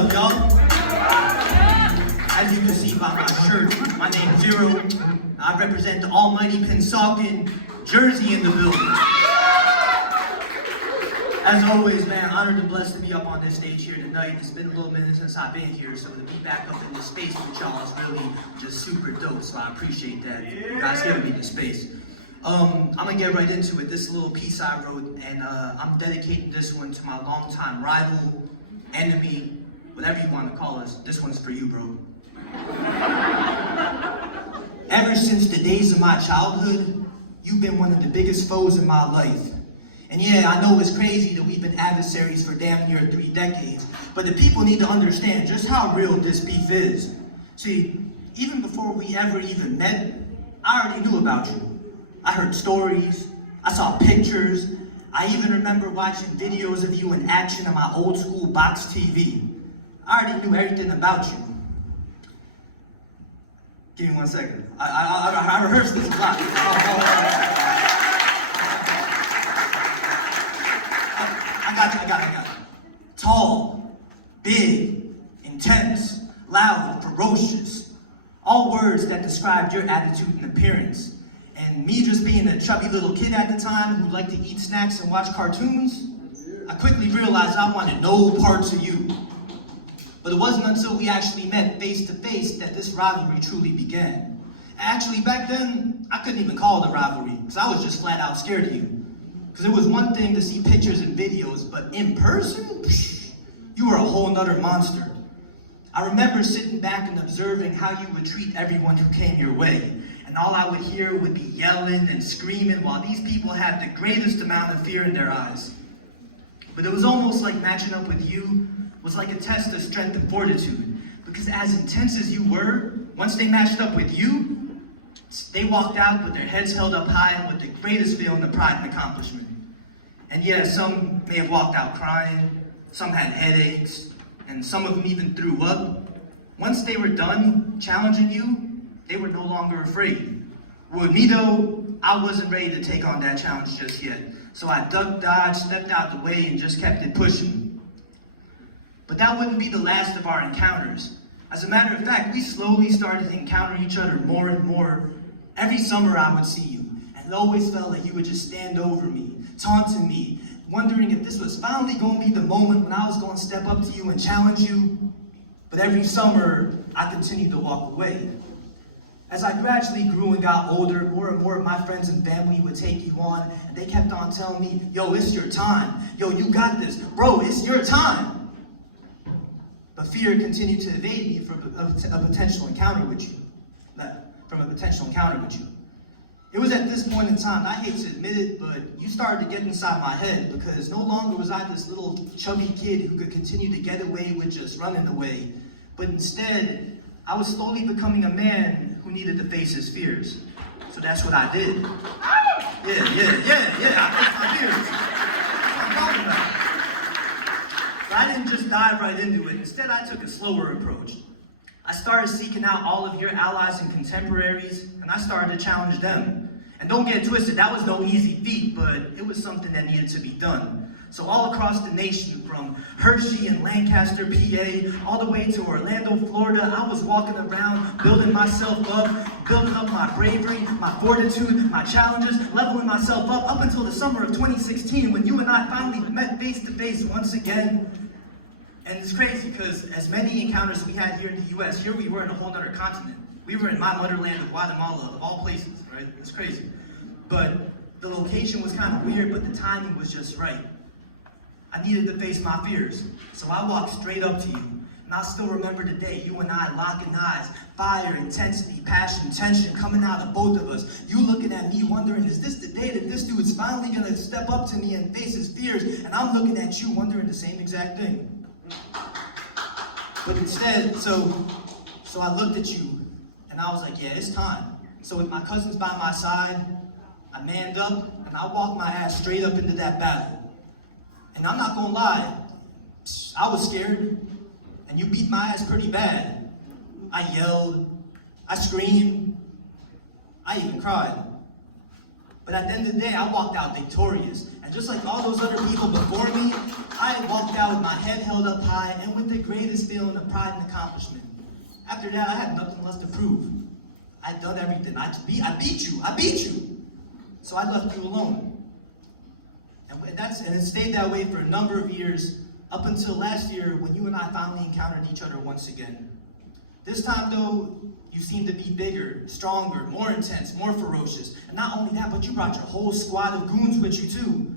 up, y'all? As you can see by my shirt, my name's Zero. I represent the almighty Pennsauken Jersey in the building. As always, man, honored and blessed to be up on this stage here tonight. It's been a little minute since I've been here, so to be back up in this space with y'all is really just super dope, so I appreciate that. You guys giving me the space. I'm gonna get right into it. This little piece I wrote, and I'm dedicating this one to my longtime rival, enemy, whatever you want to call us. This one's for you, bro. Ever since the days of my childhood, you've been one of the biggest foes in my life. And yeah, I know it's crazy that we've been adversaries for damn near 3 decades, but the people need to understand just how real this beef is. See, even before we ever even met, I already knew about you. I heard stories, I saw pictures, I even remember watching videos of you in action on my old school box TV. I already knew everything about you. Give me 1 second. I rehearsed this a lot. I got it. Tall, big, intense, loud, ferocious. All words that described your attitude and appearance. And me just being a chubby little kid at the time who liked to eat snacks and watch cartoons, I quickly realized I wanted no parts of you. But it wasn't until we actually met face to face that this rivalry truly began. Actually, back then, I couldn't even call it a rivalry, because I was just flat out scared of you. Because it was one thing to see pictures and videos, but in person, you were a whole nother monster. I remember sitting back and observing how you would treat everyone who came your way. And all I would hear would be yelling and screaming while these people had the greatest amount of fear in their eyes. But it was almost like matching up with you was like a test of strength and fortitude. Because as intense as you were, once they matched up with you, they walked out with their heads held up high and with the greatest feeling of pride and accomplishment. And yeah, some may have walked out crying, some had headaches, and some of them even threw up. Once they were done challenging you, they were no longer afraid. With me though, I wasn't ready to take on that challenge just yet. So I ducked, dodged, stepped out the way, and just kept it pushing. But that wouldn't be the last of our encounters. As a matter of fact, we slowly started encountering each other more and more. Every summer I would see you, and it always felt like you would just stand over me, taunting me, wondering if this was finally going to be the moment when I was going to step up to you and challenge you. But every summer, I continued to walk away. As I gradually grew and got older, more and more of my friends and family would take you on, and they kept on telling me, yo, it's your time. Yo, you got this. Bro, it's your time. But fear continued to evade me from a potential encounter with you. It was at this point in time, I hate to admit it, but you started to get inside my head because no longer was I this little chubby kid who could continue to get away with just running away. But instead, I was slowly becoming a man who needed to face his fears. So that's what I did. Yeah, I faced my fears. That's what I'm talking about. But I didn't just dive right into it. Instead, I took a slower approach. I started seeking out all of your allies and contemporaries, and I started to challenge them. And don't get twisted, that was no easy feat, but it was something that needed to be done. So all across the nation, from Hershey and Lancaster, PA, all the way to Orlando, Florida, I was walking around, building myself up, building up my bravery, my fortitude, my challenges, leveling myself up until the summer of 2016 when you and I finally met face to face once again. And it's crazy because as many encounters we had here in the US, here we were in a whole other continent. We were in my motherland of Guatemala, of all places, right? It's crazy. But the location was kind of weird, but the timing was just right. I needed to face my fears. So I walked straight up to you. And I still remember the day, you and I locking eyes, fire, intensity, passion, tension coming out of both of us. You looking at me wondering, is this the day that this dude's finally gonna step up to me and face his fears? And I'm looking at you wondering the same exact thing. But instead, so I looked at you, and I was like, yeah, it's time. So with my cousins by my side, I manned up, and I walked my ass straight up into that battle. And I'm not gonna lie, I was scared, and you beat my ass pretty bad. I yelled, I screamed, I even cried. But at the end of the day, I walked out victorious. And just like all those other people before me, I walked out with my head held up high and with the greatest feeling of pride and accomplishment. After that, I had nothing left to prove. I'd done everything. I beat you. So I left you alone. And it stayed that way for a number of years, up until last year when you and I finally encountered each other once again. This time though, you seemed to be bigger, stronger, more intense, more ferocious. And not only that, but you brought your whole squad of goons with you too.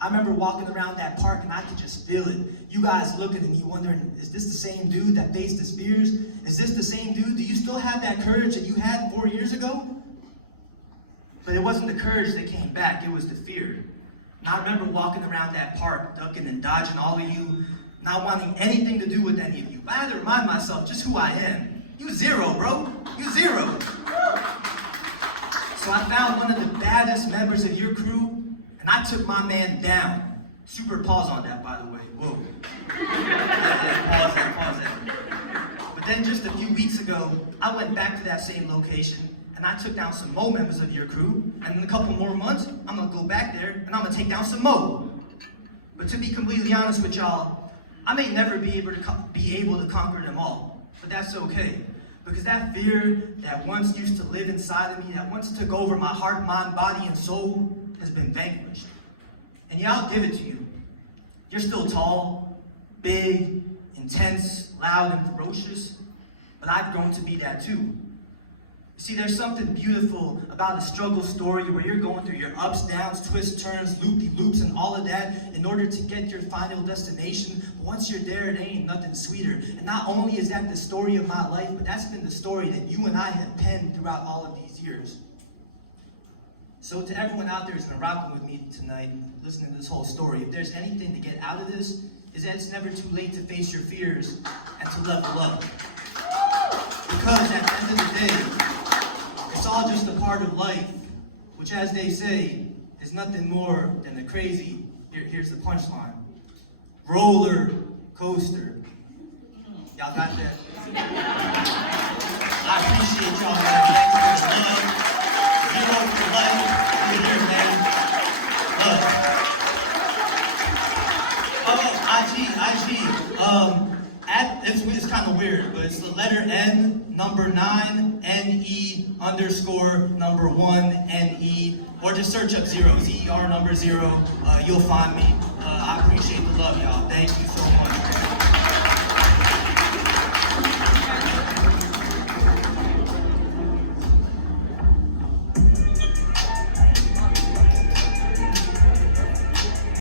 I remember walking around that park and I could just feel it. You guys looking at me wondering, is this the same dude that faced his fears? Is this the same dude? Do you still have that courage that you had 4 years ago? But it wasn't the courage that came back, it was the fear. And I remember walking around that park, ducking and dodging all of you, not wanting anything to do with any of you. But I had to remind myself just who I am. You zero, bro. You zero. So I found one of the baddest members of your crew, and I took my man down. Super pause on that, by the way. Whoa. Yeah, pause that. But then just a few weeks ago, I went back to that same location, and I took down some more members of your crew, and in a couple more months, I'm gonna go back there, and I'm gonna take down some more. But to be completely honest with y'all, I may never be able to conquer them all, but that's okay. Because that fear that once used to live inside of me, that once took over my heart, mind, body, and soul, has been vanquished. And yeah, I'll give it to you. You're still tall, big, intense, loud, and ferocious, but I've grown to be that too. See, there's something beautiful about a struggle story where you're going through your ups, downs, twists, turns, loop-de-loops, and all of that in order to get your final destination. But once you're there, it ain't nothing sweeter. And not only is that the story of my life, but that's been the story that you and I have penned throughout all of these years. So to everyone out there who's been rocking with me tonight, listening to this whole story, if there's anything to get out of this, is that it's never too late to face your fears and to level up. Because at the end of the day, it's all just a part of life, which, as they say, is nothing more than a crazy, here's the punchline, roller coaster. Y'all got that? I appreciate y'all, man. Thanks for the love. Zero for life. You're here, man. Love. It's kind of weird, but it's the letter N, number 9, NE underscore number 1, NE, or just search up 0, ZER number 0. You'll find me. I appreciate the love, y'all. Thank you.